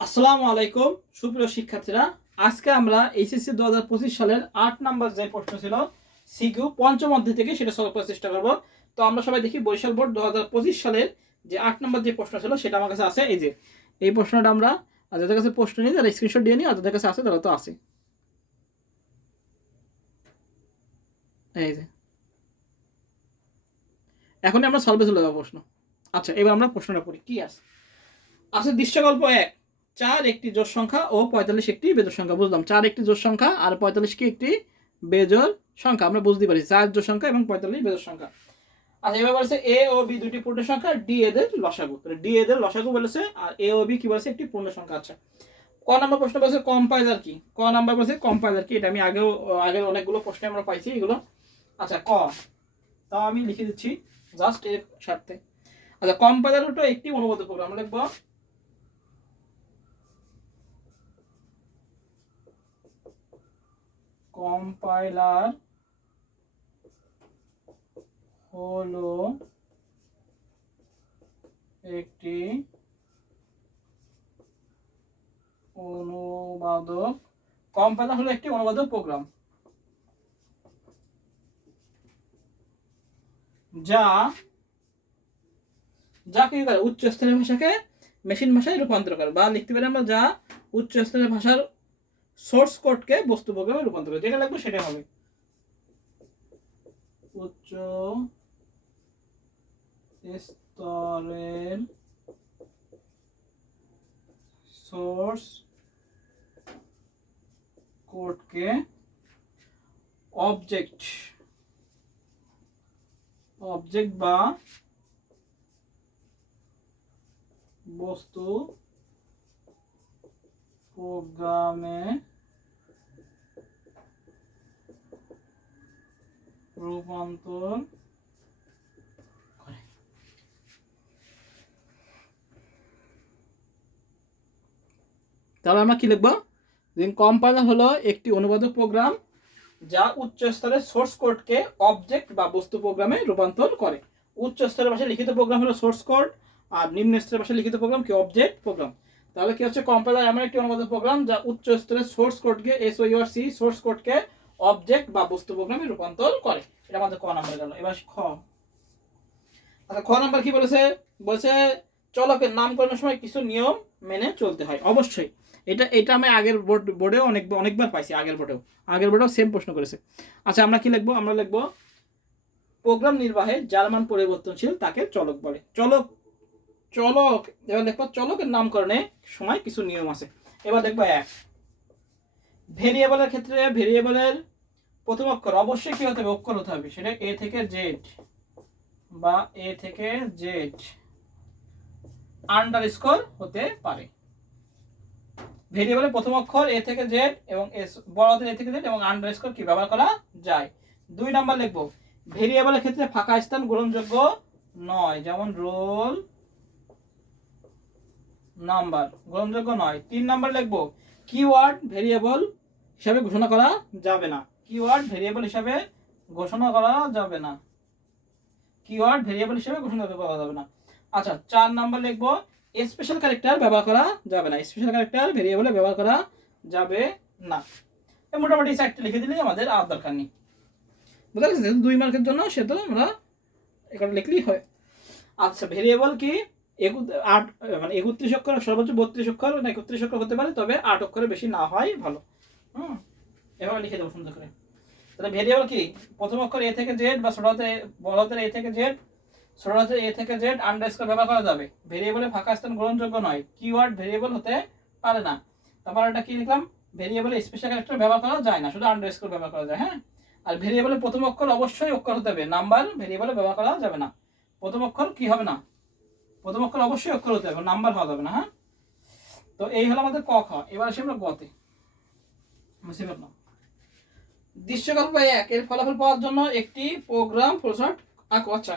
আসসালামু আলাইকুম, সুপ্রিয় শিক্ষার্থীরা। আজকে আমরা এইচএসসি দু হাজার পঁচিশ সালের আট নাম্বার যে প্রশ্ন ছিল, সিকিউ পঞ্চম অধ্যায় থেকে সেটা সলভ করার চেষ্টা করব। তো আমরা সবাই দেখি বরিশাল বোর্ড দু হাজার পঁচিশ সালের যে আট নম্বর যে প্রশ্ন ছিল, সেটা আমার কাছে আছে। এই যে, এই প্রশ্নটা আমরা যাদের কাছে প্রশ্ন নিই, তারা স্ক্রিনশট দিয়ে নিই আর যাদের কাছে আছে, তারা তো আছে। এই যে। এখনই আমরা সলভে চলে যাব প্রশ্ন। আচ্ছা এবার আমরা প্রশ্নটা পড়ি। কি আছে? আছে দৃশ্যকল্প এক। চার একটি জোড় সংখ্যা ও পঁয়তাল্লিশ একটি বেজোড় সংখ্যা, বুঝলাম। চার একটি জোড় সংখ্যা আর পঁয়তাল্লিশ কি একটি বেজোড় সংখ্যা? আমরা বুঝতে পারি চার জোড় সংখ্যা এবং পঁয়তাল্লিশ বেজোড় সংখ্যা। আচ্ছা এবার বলেছে এ ও বি দুটি পূর্ণ সংখ্যা ডি এদের লসাগু। ডি এদের লসাগু বলেছে আর এ ও বি কি বলেছে? একটি পূর্ণ সংখ্যা। আচ্ছা ক নাম্বার প্রশ্ন বলেছে কম্পাইলার কি? ক নাম্বার বলেছে কম্পাইলার কি? এটা আমি আগেও, আগের অনেকগুলো প্রশ্নে আমরা পাইছি এগুলো। আচ্ছা ক? তাও আমি লিখে দিচ্ছি জাস্ট এর স্বার্থে। আচ্ছা কম্পাইলার হলো একটি অনুবাদ প্রোগ্রাম। লিখব কম্পাইলার হলো একটি অনুবাদক, কম্পাইলার হলো একটি অনুবাদক প্রোগ্রাম যা যা কি করে? উচ্চ স্তরের ভাষাকে মেশিন ভাষায় রূপান্তর করে বা লিখতে পারি আমরা যা উচ্চ স্তরের ভাষার সোর্স কোডকে বস্তু প্রোগ্রামে রূপান্তর যেটা লাগবে সেটা হবে। উচ্চ স্তরের সোর্স কোডকে অবজেক্ট অবজেক্ট বা বস্তু প্রোগ্রামে রূপান্তর তাহলে আমরা কি লিখব? যে কম্পাইলার হলো একটি অনুবাদক প্রোগ্রাম যা উচ্চ স্তরের সোর্স কোডকে অবজেক্ট বা বস্তু প্রোগ্রামে রূপান্তর করে। উচ্চ স্তরের ভাষায় লিখিত প্রোগ্রাম হলো সোর্স কোড আর নিম্ন স্তরের ভাষায় লিখিত প্রোগ্রাম কি? অবজেক্ট প্রোগ্রাম তাহলে কি হচ্ছে? কম্পাইলার এমন একটি অনুবাদক প্রোগ্রাম যা উচ্চ স্তরের সোর্স কোডকে এস ও সি সোর্স কোডকে অবজেক্ট বা বস্তু প্রোগ্রামে রূপান্তর করে। এটা আমাদের ক নাম্বার গেল। এবার খ। আচ্ছা খ নাম্বার কি বলেছে? বলেছে চলকের নামকরণের সময় কিছু নিয়ম মেনে চলতে হয়। অবশ্যই। এটা এটা আমি আগের বোর্ড, বোর্ডেও অনেক, অনেকবার পাইছি, আগের বোর্ডেও। আগের বোর্ডেও সেম প্রশ্ন করেছে। আচ্ছা আমরা কি লিখব? আমরা লিখব, প্রোগ্রাম নির্বাহে যার মান পরিবর্তনশীল তাকে চলক বলে। চলক চলক, এবার দেখব চলকের নামকরণে সময় কিছু নিয়ম আছে। এবার দেখব এক। ভেরিয়েবলের ক্ষেত্রে ভেরিয়েবলের প্রথম অক্ষর অবশ্যই কি হতে হবে? অক্ষর হতে হবে। সেটা এ থেকে জেড বা এ থেকে জেড আন্ডার স্কোর হতে পারে। ভেরিয়েবলের প্রথম অক্ষর এ থেকে জেড এবং এস বড় হাতের এ থেকে জেড এবং আন্ডার স্কোর কি ব্যবহার করা যায়? দুই নাম্বার লিখব ভেরিয়েবলের ক্ষেত্রে ফাঁকা স্থান গ্রহণযোগ্য নয়। যেমন রোল নাম্বার, গ্রহণযোগ্য নয়। তিন নাম্বার লিখব কিওয়ার্ড ভেরিয়েবল হিসাবে ঘোষণা করা যাবে না। কিওয়ার্ড ভেরিয়েবল হিসাবে ঘোষণা করা যাবে না। কিওয়ার্ড ভেরিয়েবল হিসাবে ঘোষণা করা যাবে না। আচ্ছা চার নাম্বার লিখব স্পেশাল ক্যারেক্টার ব্যবহার করা যাবে না। স্পেশাল ক্যারেক্টার ভেরিয়েবলে ব্যবহার করা যাবে না। মোটামুটি এই লিখে দিলেই আমাদের আর দরকার নেই। বুঝতে পারছি দুই মার্কের জন্য সে তো আমরা এখানে লিখলেই হয়। আচ্ছা ভেরিয়েবল কি? আট মানে একত্রিশ অক্ষর, সর্বোচ্চ বত্রিশ অক্ষর, না একত্রিশ অক্ষর হতে পারে, তবে আট অক্ষরের বেশি না হয়, ভালো। হুম? এভাবে লিখে দেবো সুন্দর করে। তাহলে ভেরিয়েবল কি? প্রথম অক্ষর এ থেকে জেড বা ছোট হাতে এ থেকে জেড ছোট এ থেকে জেড আন্ডারস্কোর ব্যবহার করা যাবে। ভেরিয়েবলে ফাঁকা স্থান গ্রহণযোগ্য নয়। কিওয়ার্ড ভেরিয়েবল হতে পারে না। তারপর এটা কি লিখলাম? ভেরিয়েবলে স্পেশাল ক্যারেক্টার ব্যবহার করা যায় না, শুধু আন্ডারস্কোর ব্যবহার করা যায় হ্যাঁ? আর ভেরিয়েবলের প্রথম অক্ষর অবশ্যই অক্ষর হতে হবে। নাম্বার ভেরিয়েবলে ব্যবহার করা যাবে না। প্রথম অক্ষর কি হবে না? প্রথম অক্ষর অবশ্যই অক্ষর হতে হবে, নাম্বার হওয়া যাবে না হ্যাঁ? তো এই হলো আমাদের ক, খ। এবার আসি আমরা গতে। বুঝতে পারলাম? দৃশ্যকল্প এক, এর ফলাফল পাওয়ার জন্য একটি প্রোগ্রাম ফ্লোচার্ট আঁকো আচ্ছা।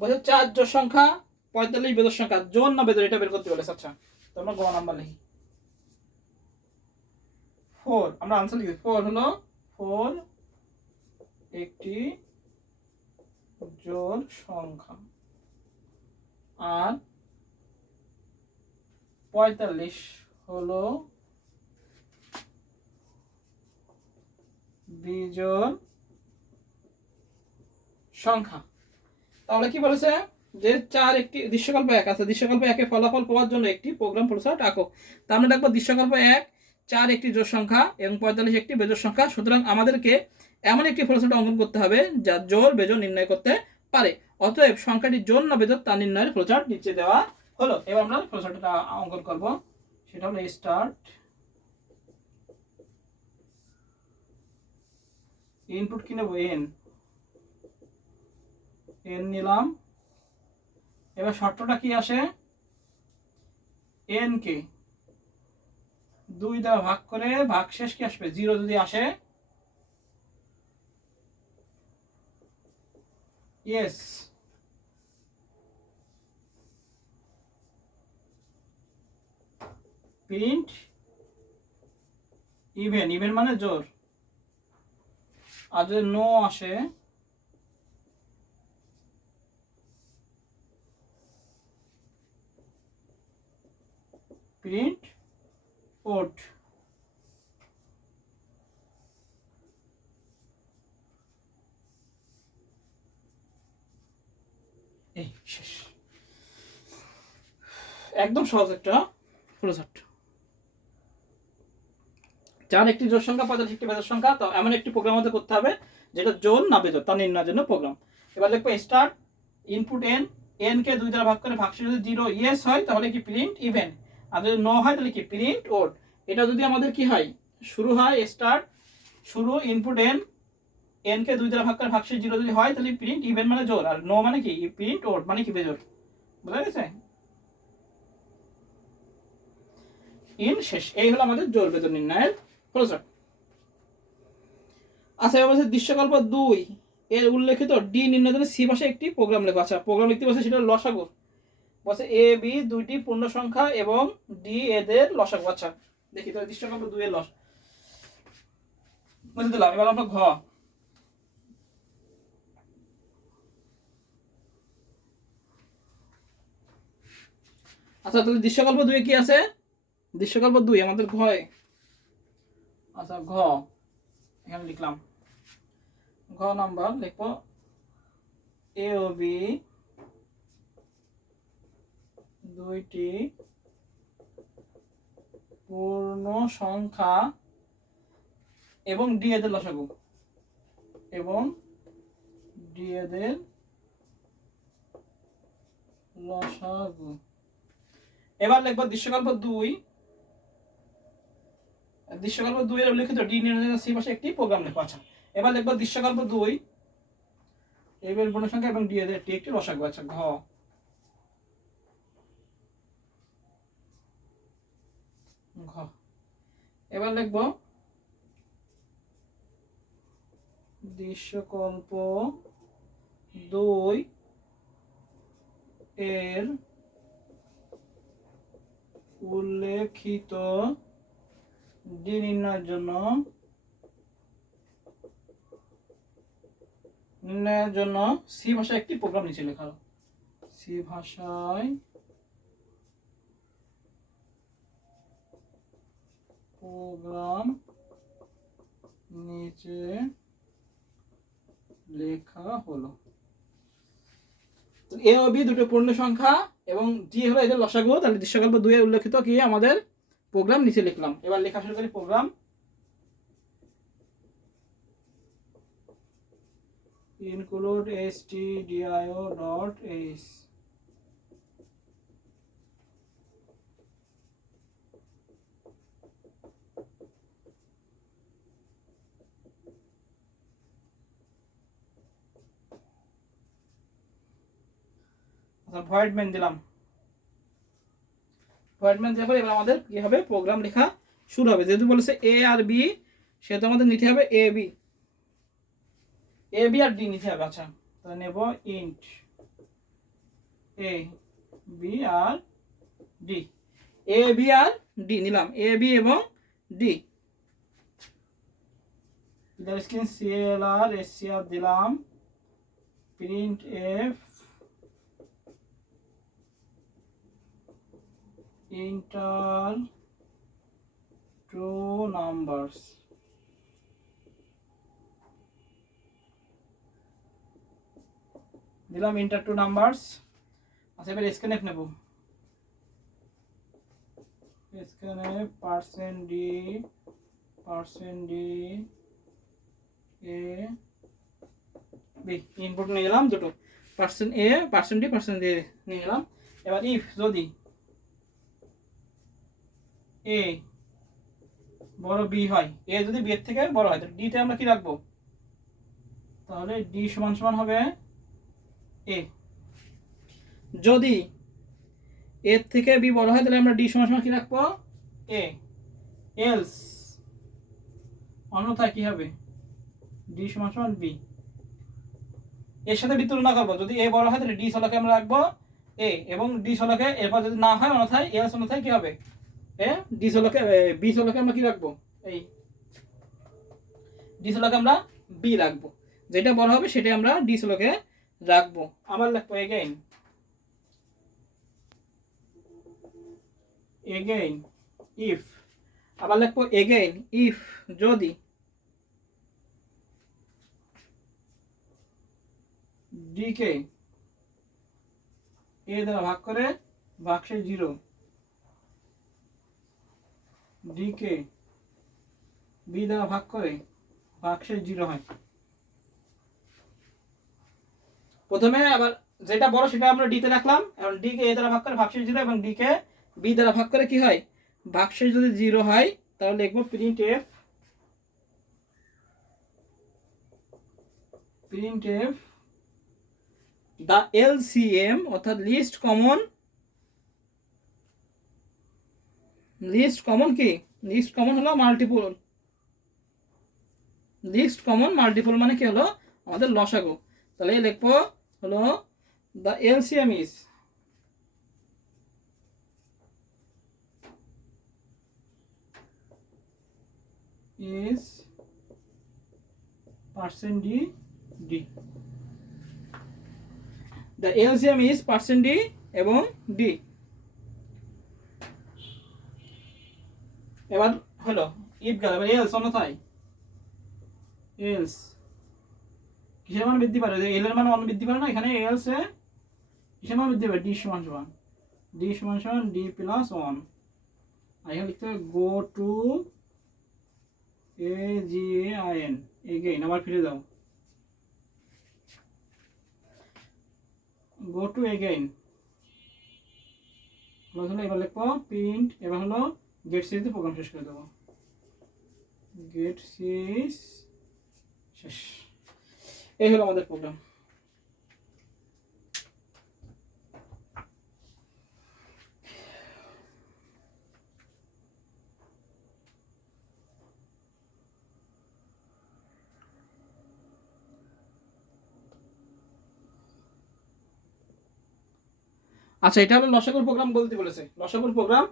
বলছে চার জোর সংখ্যা, পঁয়তাল্লিশ বেদর সংখ্যা জোর না বেদর এটা বের করতে বলেছে আচ্ছা। তো আমরা গ নাম্বার লিখি। ফোর আমরা আনসার লিখি। ফোর হলো ফোর একটি জোর সংখ্যা। আর পঁয়তাল্লিশ হলো বিজোড় সংখ্যা। তাহলে কি বলেছে? যে চার একটি দৃশ্যকল্প এক। আছে দৃশ্যকল্প একে ফলাফল পাওয়ার জন্য একটি প্রোগ্রাম ফলসাট আঁকো। তা আমরা দেখব দৃশ্যকল্প এক, চার একটি জোড় সংখ্যা এবং পঁয়তাল্লিশ একটি বেজোড় সংখ্যা। সুতরাং আমাদেরকে এমন একটি ফলসাট অঙ্কন করতে হবে যা জোর বেজোড় নির্ণয় করতে পারে। অতএব সংখ্যাটি জোর না বেজোড় তা নির্ণয়ের ফলচার্ট নিচে দেওয়া হলো। এবার আমরা ফলচার্টটা অঙ্কন করব। সেটা হলো স্টার্ট ইনপুট কি নেব? এন এন নিলাম। এবার শর্তটা কি আসে? এন কে দুই দ্বারা ভাগ করে ভাগ শেষ কি আসবে? জিরো যদি আসে ইয়েস প্রিন্ট ইভেন ইভেন মানে জোর। আর যদি নো আসে প্রিন্ট ওট শেষ। একদম সহজ একটা। ফ্লোচার্ট চার একটি জোর সংখ্যা পঁয়তাল্লিশ একটি বেজোর সংখ্যা, তো এমন একটি প্রোগ্রাম আমাদের করতে হবে যেটা জোর না বেজোর তা নির্ণয়ের জন্য প্রোগ্রাম এবার লিখব স্টার্ট ইনপুট এন এন কে দুই দ্বারা ভাগ করে ভাগশেষ যদি জিরো ইয়েস হয়, তাহলে কি প্রিন্ট ইভেন আর যদি ন হয়, তাহলে কি প্রিন্ট ওড এটা যদি আমাদের কি হয়? শুরু হয় স্টার্ট শুরু ইনপুট এন এন কে দুই দ্বারা ভাগ করে ভাগশেষ জিরো যদি হয়, তাহলে প্রিন্ট ইভেন মানে জোর আর নো মানে কি? প্রিন্ট ওড মানে কি বেজোর বোঝা গেছে? ইন শেষ, এই হলো আমাদের জোর বেতন নির্ণয়ের ফলচার্ট আচ্ছা এবার বলছে দৃশ্যকল্প দুই। এর উল্লেখিত ডি সি একটি প্রোগ্রাম আচ্ছা প্রোগ্রাম লিখতে বলছে সেটা বলছে এ বি দুইটি পূর্ণ সংখ্যা এবং ডি এদের আচ্ছা দেখি তো দৃশ্যকল্প লস। বুঝে দিলাম এবার আমরা ঘ। আচ্ছা তাহলে দৃশ্যকল্প দুই কি আছে? দৃশ্যকল্প দুই, আমাদের ঘয় আচ্ছা ঘ। এখানে লিখলাম। ঘ নাম্বার লিখব এ ও বি দুইটি পূর্ণ সংখ্যা এবং ডি এদের লসাগু। এবং ডি এদের লসাগু। এবার লিখব দৃশ্যকল্প দুই। দৃশ্যকল্প দুই এর উল্লেখিত ডি নির্ণয় সি পাশে একটি প্রোগ্রাম লেখো আচ্ছা এবার লিখব দৃশ্যকল্প দুই। এবার পূর্ণ সংখ্যা এবং ডি এদের একটি একটি লসাগু আচ্ছা ঘ। ঘ। এবার লিখব দৃশ্যকল্প দুই এর উল্লেখিত ডি নির্ণয়ের জন্য নির্ণয়ের জন্য সি ভাষায় একটি প্রোগ্রাম নিচে লেখা। সি ভাষায় প্রোগ্রাম নিচে লেখা হলো। এ ও বি দুটো পূর্ণ সংখ্যা এবং ডি হলো এদের লসাগু, তাহলে দৃশ্যকল্প দুয়ে উল্লেখিত কি আমাদের প্রোগ্রাম নিচে লিখলাম। এবার লেখা শুরু করি program include stdio dot h void main দিলাম। ভয়েড মেন দেওয়ার পর এবার আমাদের কি হবে? প্রোগ্রাম লেখা শুরু হবে। যেহেতু বলেছে এ আর বি সেহেতু আমাদের নিতে হবে A B A B R D নিতে হবে আচ্ছা। তাহলে নেব int A B R D A B R D নিলাম। এ বি এবং ডি স্ক্রিন সিএলআর এসিআর দিলাম। Print F enter two numbers দিলাম ইন্টার টু নাম্বারস আচ্ছা এবার স্ক্যানএফ নেব। Scanf percent D percent D A B input নিয়ে গেলাম দুটো। Percent A percent D percent D নিয়ে গেলাম। এবার ইফ যদি এ বড় বি হয়। এ যদি বি এর থেকে বড় হয়, তাহলে ডিতে আমরা কি রাখব? তাহলে ডি সমান সমান হবে এ যদি এর থেকে বি বড় হয়, তাহলে আমরা ডি সমান সমান কি রাখব? এ এলস অন্যথায় কি হবে? ডি সমান সমান বি এর সাথে বি তুলনা করব। যদি এ বড় হয়, তাহলে ডি ষোলোকে আমরা রাখব এ এবং ডি ষোলোকে এরপর যদি না হয়, অন্যথায় এলস অন্যথায় কি হবে? এ ডি ষোলোকে বি ষোলোকে আমরা কি রাখব? এই ডি ষোলোকে আমরা বি রাখব। যেটা বড় হবে সেটাই আমরা ডি ষোলোকে রাখব। আবার লিখব এগেইন এগেইন ইফ আবার লিখব এগেইন ইফ যদি। ডিকে এ দ্বারা ভাগ করে, ভাগশেষ জিরো। ডিকে বি দ্বারা ভাগ করে ভাগশেষ জিরো হয়। প্রথমে আবার যেটা বড় সেটা আমরা ডিতে রাখলাম এবং ডি কে এ দ্বারা ভাগ করে ভাগশেষ জিরো এবং ডি কে বি দ্বারা ভাগ করে কি হয়? ভাগশেষ যদি জিরো হয়, তাহলে লিখব print F print F the LCM অর্থাৎ লিস্ট কমন লিস্ট কমন কি? লিস্ট কমন হলো মাল্টিপল লিস্ট কমন মাল্টিপল মানে কি হলো? আমাদের লসাগু। তাহলে লিখব হলো the LCM is is percent d d the LCM is percent d এবং d এবার হলো ইফ গেল, এবার এলস অন্যথায়। এলস কিসের মান বৃদ্ধি পারে? এল এর মান অন্য বৃদ্ধি পারে না? এখানে এলস এ কিসের মান বৃদ্ধি পারে? ডি সমান সমান। ডি সমান সমান ডি প্লাস ওয়ান আর এখানে লিখতে হবে go to A G A I N again আবার ফিরে দাও গো টু এগেইন হলো, এবার লিখব প্রিন্ট এবার হলো গেট সিরিজে প্রোগ্রাম শেষ করে দেবো। গেট সিরিজ শেষ। এই হলো আমাদের প্রোগ্রাম আচ্ছা এটা হলো লসাগুর প্রোগ্রাম বলতে বলেছে। লসাগুর প্রোগ্রাম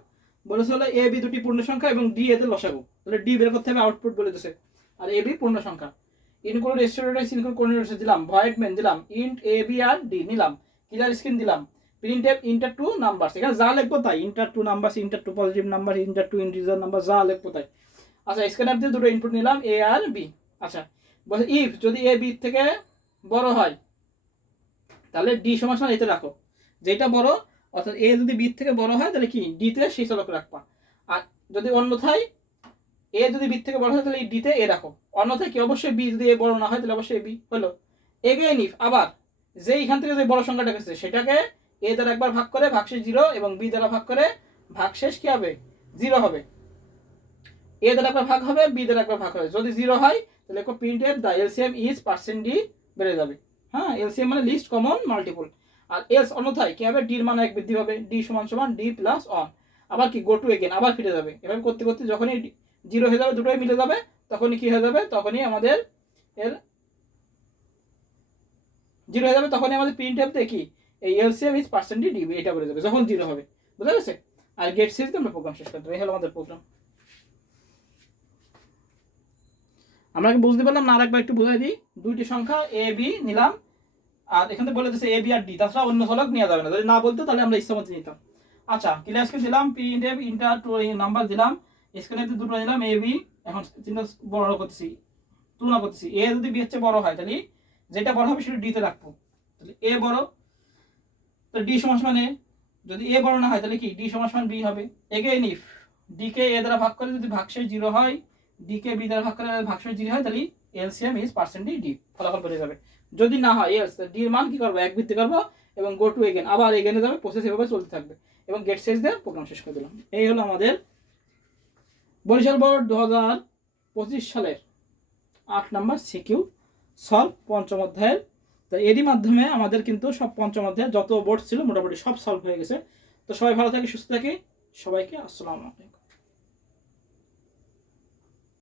বলেছে হলো এ বি দুটি পূর্ণ সংখ্যা এবং ডি এদের লসাগু। তাহলে ডি বের করতে হবে আউটপুট বলে দিয়েছে আর এ বি পূর্ণ সংখ্যা। স্টোরেজ ইনক্লুড কোঅর্ডিনেটস দিলাম ভয়েড মেন দিলাম int A B R D নিলাম কিলার স্ক্রিন দিলাম print F enter two numbers এখানে যা লিখব তাই enter two numbers enter two positive number enter two integer number যা লিখব তাই। আচ্ছা স্ক্যান অ্যাপ দিয়ে দুটো ইনপুট নিলাম এ আর বি আচ্ছা বলছে ইফ যদি এ বি থেকে বড় হয়, তাহলে ডি সমান সমান এতে রাখো। যেটা বড় অর্থাৎ এ যদি বি থেকে বড় হয়, তাহলে কি? ডিতে সেই চলক রাখবা। আর যদি অন্যথায় এ যদি বি থেকে বড় হয়, তাহলে ডিতে এ রাখো। অন্যথায় কি? অবশ্যই বি যদি এ বড় না হয়, তাহলে অবশ্যই বি হলো? এগেইন ইফ আবার, যে এখান থেকে যে বড় সংখ্যাটা গেছে, সেটাকে এ দ্বারা একবার ভাগ করে ভাগশেষ জিরো এবং বি দ্বারা ভাগ করে ভাগশেষ কি হবে? জিরো হবে। এ দ্বারা একবার ভাগ হবে বি দ্বারা একবার ভাগ হবে। যদি জিরো হয়, তাহলে print F the LCM is percent D বেড়ে যাবে। হ্যাঁ এলসিএম মানে লিস্ট কমন মাল্টিপল আর এলস অন্যথায় কি হবে? ডির মান এক বৃদ্ধি পাবে। ডি সমান সমান ডি প্লাস অন আবার কি? গো টু এগেন আবার ফিরে যাবে। এভাবে করতে করতে যখনই জিরো হয়ে যাবে, দুটোই মিলে যাবে, তখনই কি হয়ে যাবে? তখনই আমাদের এর জিরো হয়ে যাবে, তখনই আমাদের প্রিন্ট অ্যাপ দেখি। এই এলসিএম ইজ পার্সেন্টই ডিবি এটা বলে যাবে যখন জিরো হবে। বুঝা গেছে আর গেট সিরিজ আমরা প্রোগ্রাম শেষ করতে হবে এই হলো আমাদের প্রোগ্রাম আমরা কি বুঝতে পারলাম, না আরেকবার একটু বোঝাই দিই। দুইটি সংখ্যা এ বি নিলাম। আর এখান বলে দিচ্ছে এ বি আর ডি তাছাড়া অন্য ফলক নেওয়া যাবে না। যদি না বলতো, তাহলে আমরা ইচ্ছা মতো নিতাম। আচ্ছা ক্লাসকে দিলাম print F enter two number দিলাম। স্কেলের দুটো নিলাম এ বি এখন তিনটা বড় করতেছি, তুলনা করতেছি। এ যদি বি হচ্ছে বড় হয়, তাহলে যেটা বড় হবে সেটা ডিতে রাখব। তাহলে এ বড়, তো ডি সমান সমান এ যদি এ বড় না হয়, তাহলে কি? ডি সমান সমান বি হবে। এগেইন ইফ ডি কে এ দ্বারা ভাগ করে যদি ভাগশেষ জিরো হয় ডি কে বি দ্বারা ভাগ করে ভাগশেষ জিরো হয়, তাহলে এলসিএম ইজ পার্সেন্টেজ ডি ফলাফল বেড়ে যাবে। যদি না হয় ডি এর মান কি করব? এক ভিত্তি করব এবং গো টু এগেন আবার এগেনে যাবে প্রসেস এভাবে চলতে থাকবে এবং গেট শেষ দিয়ে প্রোগ্রাম শেষ করে দিলাম। এই হলো আমাদের বরিশাল বোর্ড দু হাজার পঁচিশ সালের আট নম্বর সিকিউ সলভ পঞ্চম অধ্যায়ের। তো এরই মাধ্যমে আমাদের কিন্তু সব পঞ্চম অধ্যায়ের যত বোর্ড ছিল, মোটামুটি সব সলভ হয়ে গেছে। তো সবাই ভালো থাকে, সুস্থ থাকে। সবাইকে আসসালামু আলাইকুম।